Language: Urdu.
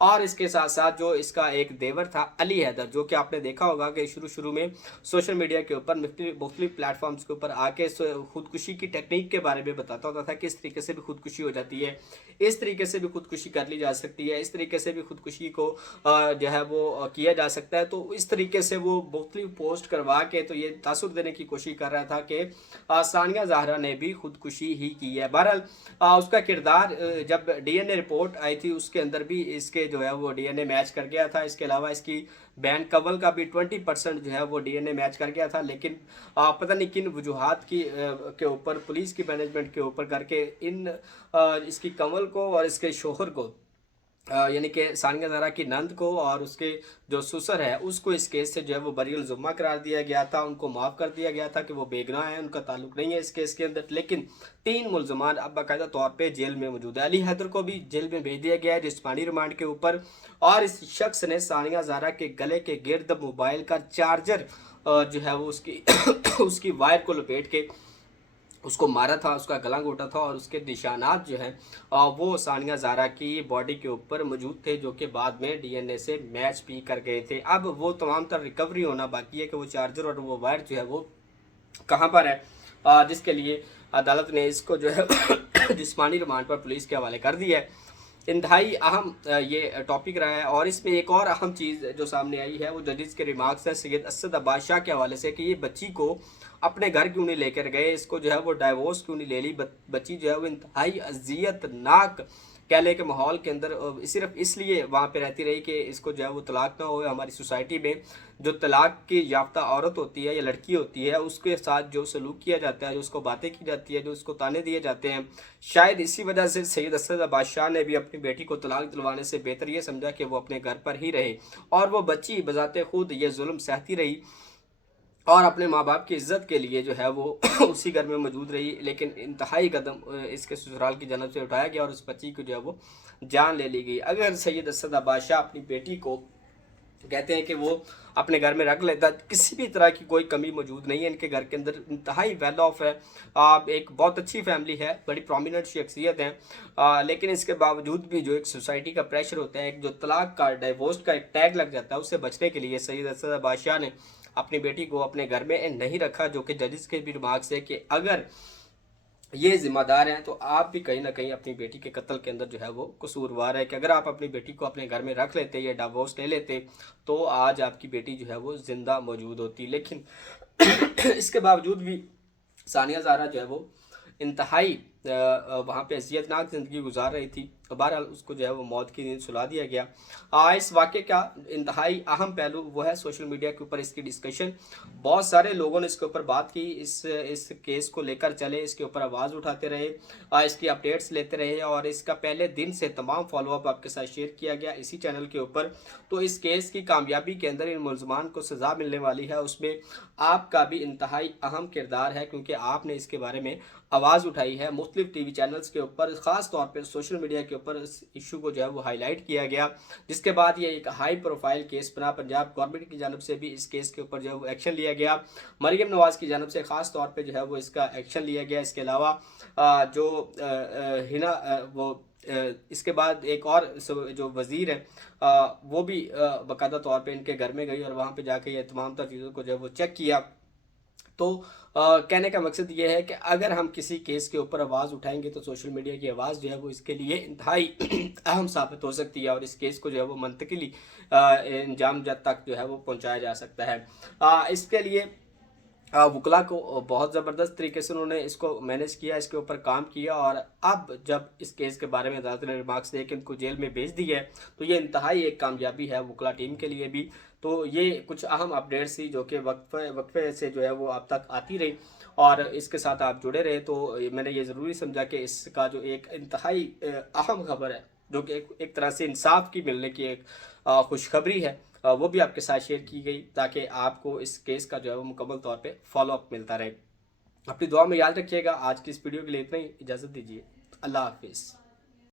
اور اس کے ساتھ ساتھ جو اس کا ایک دیور تھا علی حیدر, جو کہ آپ نے دیکھا ہوگا کہ شروع میں سوشل میڈیا کے اوپر مختلف پلیٹ فارمز کے اوپر آ کے خودکشی کی ٹیکنیک کے بارے میں بتاتا ہوتا تھا کہ اس طریقے سے بھی خودکشی ہو جاتی ہے, اس طریقے سے بھی خودکشی کر لی جا سکتی ہے, اس طریقے سے بھی خودکشی کو جو ہے وہ کیا جا سکتا ہے. تو اس طریقے سے وہ مختلف پوسٹ کروا کے تو یہ تاثر دینے کی کوشش کر رہا تھا کہ ثانیہ زہرا نے بھی خودکشی ہی کی ہے. بہرحال اس کا کردار جب ڈی این اے رپورٹ آئی تھی اس کے اندر بھی اس کے جو ہے وہ ڈی این اے میچ کر گیا تھا. اس کے علاوہ اس کی بین کول کا بھی 20% جو ہے وہ ڈی این اے میچ کر گیا تھا, لیکن پتہ نہیں کن وجوہات کے اوپر پولیس کی مینجمنٹ کے اوپر کر کے اس کی کنول کو اور اس کے شوہر کو یعنی کہ ثانیہ زہرا کی نند کو اور اس کے جو سسر ہے اس کو اس کیس سے جو ہے وہ بری الذمہ قرار دیا گیا تھا. ان کو معاف کر دیا گیا تھا کہ وہ بے گناہ ہیں, ان کا تعلق نہیں ہے اس کیس کے اندر. لیکن 3 ملزمان اب باقاعدہ طور پہ جیل میں موجود ہے. علی حیدر کو بھی جیل میں بھیج دیا گیا ہے جسمانی ریمانڈ کے اوپر, اور اس شخص نے ثانیہ زہرا کے گلے کے گرد موبائل کا چارجر جو ہے وہ اس کی وائر کو لپیٹ کے اس کو مارا تھا, اس کا گلا گھوٹا تھا, اور اس کے نشانات جو ہیں وہ ثانیہ زہرا کی باڈی کے اوپر موجود تھے, جو کہ بعد میں ڈی این اے سے میچ بھی کر گئے تھے. اب وہ تمام تر ریکوری ہونا باقی ہے کہ وہ چارجر اور وہ وائر جو ہے وہ کہاں پر ہے, جس کے لیے عدالت نے اس کو جو ہے جسمانی ریمانڈ پر پولیس کے حوالے کر دیا ہے. انتہائی اہم یہ ٹاپک رہا ہے. اور اس میں ایک اور اہم چیز جو سامنے آئی ہے وہ ججز کے ریمارکس ہے سید اسد عباس شاہ کے حوالے سے کہ یہ بچی کو اپنے گھر کیوں نہیں لے کر گئے, اس کو جو ہے وہ ڈائیورس کیوں نہیں لے لی. بچی جو ہے وہ انتہائی اذیت ناک کہہ لے کے ماحول کے اندر صرف اس لیے وہاں پہ رہتی رہی کہ اس کو جو ہے وہ طلاق نہ ہو. ہماری سوسائٹی میں جو طلاق کی یافتہ عورت ہوتی ہے یا لڑکی ہوتی ہے اس کے ساتھ جو سلوک کیا جاتا ہے, جو اس کو باتیں کی جاتی ہے, جو اس کو تانے دیے جاتے ہیں, شاید اسی وجہ سے سید اسد عباس شاہ نے بھی اپنی بیٹی کو طلاق دلوانے سے بہتر یہ سمجھا کہ وہ اپنے گھر پر ہی رہے, اور وہ بچی بذات خود یہ ظلم سہتی رہی اور اپنے ماں باپ کی عزت کے لیے جو ہے وہ اسی گھر میں موجود رہی. لیکن انتہائی قدم اس کے سسرال کی جانب سے اٹھایا گیا اور اس بچی کو جو ہے وہ جان لے لی گئی. اگر سید اسد عباس شاہ اپنی بیٹی کو کہتے ہیں کہ وہ اپنے گھر میں رکھ لیتا, کسی بھی طرح کی کوئی کمی موجود نہیں ہے ان کے گھر کے اندر, انتہائی ویل آف ہے, ایک بہت اچھی فیملی ہے, بڑی پرومیننٹ شخصیت ہیں, لیکن اس کے باوجود بھی جو ایک سوسائٹی کا پریشر ہوتا ہے, ایک جو طلاق کا ڈائیورس کا ایک ٹیگ لگ جاتا ہے, اس سے بچنے کے لیے سید اسد عباس شاہ نے اپنی بیٹی کو اپنے گھر میں نہیں رکھا, جو کہ ججز کے بھی ریمارکس ہے کہ اگر یہ ذمہ دار ہیں تو آپ بھی کہیں نہ کہیں اپنی بیٹی کے قتل کے اندر جو ہے وہ قصوروار ہے, کہ اگر آپ اپنی بیٹی کو اپنے گھر میں رکھ لیتے یا ڈائیورس لے لیتے تو آج آپ کی بیٹی جو ہے وہ زندہ موجود ہوتی. لیکن اس کے باوجود بھی ثانیہ زہرا جو ہے وہ انتہائی وہاں پہ اذیت ناک زندگی گزار رہی تھی. بہرحال اس کو جو ہے وہ موت کی نیند سلا دیا گیا. اس واقعے کا انتہائی اہم پہلو وہ ہے سوشل میڈیا کے اوپر اس کی ڈسکشن. بہت سارے لوگوں نے اس کے اوپر بات کی, اس کیس کو لے کر چلے, اس کے اوپر آواز اٹھاتے رہے, اس کی اپڈیٹس لیتے رہے, اور اس کا پہلے دن سے تمام فالو اپ آپ کے ساتھ شیئر کیا گیا اسی چینل کے اوپر. تو اس کیس کی کامیابی کے اندر ان ملزمان کو سزا ملنے والی ہے, اس میں آپ کا بھی انتہائی اہم کردار ہے, کیونکہ آپ نے اس کے بارے میں آواز اٹھائی ہے. مختلف ٹی وی چینلز کے اوپر, خاص طور پہ سوشل میڈیا کے اوپر اس ایشو کو جو ہے وہ ہائی لائٹ کیا گیا, جس کے بعد یہ ایک ہائی پروفائل کیس بنا. پنجاب گورنمنٹ کی جانب سے بھی اس کیس کے اوپر جو ہے وہ ایکشن لیا گیا, مریم نواز کی جانب سے خاص طور پہ جو ہے وہ اس کا ایکشن لیا گیا. اس کے علاوہ جو ہنا وہ اس کے بعد ایک اور جو وزیر ہے وہ بھی باقاعدہ طور پہ ان کے گھر میں گئی اور وہاں پہ جا کے یہ تمام تر چیزوں کو جو ہے وہ چیک کیا. تو کہنے کا مقصد یہ ہے کہ اگر ہم کسی کیس کے اوپر آواز اٹھائیں گے تو سوشل میڈیا کی آواز جو ہے وہ اس کے لیے انتہائی اہم ثابت ہو سکتی ہے, اور اس کیس کو جو ہے وہ منطقی انجام جد تک جو ہے وہ پہنچایا جا سکتا ہے. اس کے لیے وکلا کو بہت زبردست طریقے سے انہوں نے اس کو مینیج کیا, اس کے اوپر کام کیا, اور اب جب اس کیس کے بارے میں عدالت نے ریمارکس دے کے ان کو جیل میں بھیج دی ہے تو یہ انتہائی ایک کامیابی ہے وکلا ٹیم کے لیے بھی. تو یہ کچھ اہم اپڈیٹس تھی جو کہ وقفے سے جو ہے وہ آپ تک آتی رہی, اور اس کے ساتھ آپ جڑے رہے. تو میں نے یہ ضروری سمجھا کہ اس کا جو ایک انتہائی اہم خبر ہے, جو کہ ایک طرح سے انصاف کی ملنے کی ایک خوشخبری ہے, وہ بھی آپ کے ساتھ شیئر کی گئی تاکہ آپ کو اس کیس کا جو ہے وہ مکمل طور پہ فالو اپ ملتا رہے. اپنی دعا میں یاد رکھیے گا. آج کی اس ویڈیو کے لیے اتنا ہی, اجازت دیجیے. اللہ حافظ.